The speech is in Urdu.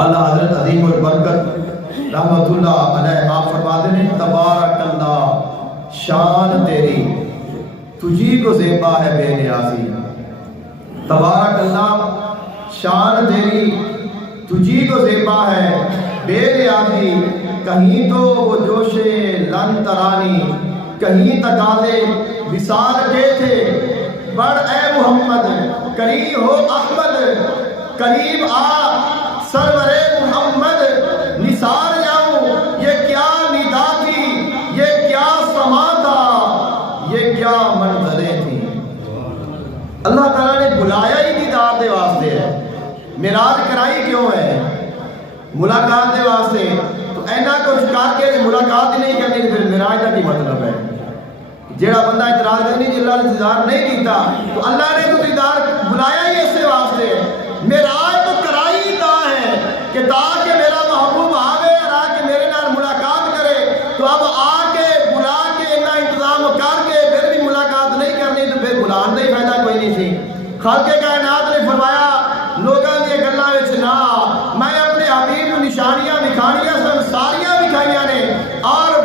اعلیٰ حضرت عظیم البرکت رحمت اللہ علیہ آپ فرماتے ہیں تبارک اللہ شان تیری تجھی کو زیبا ہے بے نیازی. تبارک اللہ شان تیری تجھی کو زیبا ہے بے نیازی. کہیں تو وہ جوش لن ترانی کہیں تقاضے وصال کے تھے. بڑھ اے محمد قریب ہو احمد قریب آ سرور محمد نثار جاؤں. یہ کیا ندا تھی یہ کیا سما تھا یہ کیا منظریں تھیں. اللہ تعالیٰ نے بلایا ہی دیدار دے واسطے ہے. معراج کرائی کیوں ہے؟ ملاقات دے واسطے. تو اینا کچھ کر کے ملاقات ہی نہیں کرنی پھر معراج کا کی مطلب ہے؟ جیڑا بندہ اعتراض کرنی کہ اللہ نے دیدار نہیں کیتا تو اللہ نے تو دیدار بلایا ہی اس واسطے. معراج تو کرائی تا ہے کہ تاکہ میرا محبوب آوے اور آ کے میرے نال ملاقات کرے. تو اب آ کے بلا کے اتنا انتظام کر کے پھر بھی ملاقات نہیں کرنی تو پھر بلان کا فائدہ کوئی نہیں سی. خالق کائنات نے فرمایا لوگوں کی گلاں وچ نہ میں اپنے حبیب نشانیاں دکھانیاں سن ساریاں دکھائیاں نے اور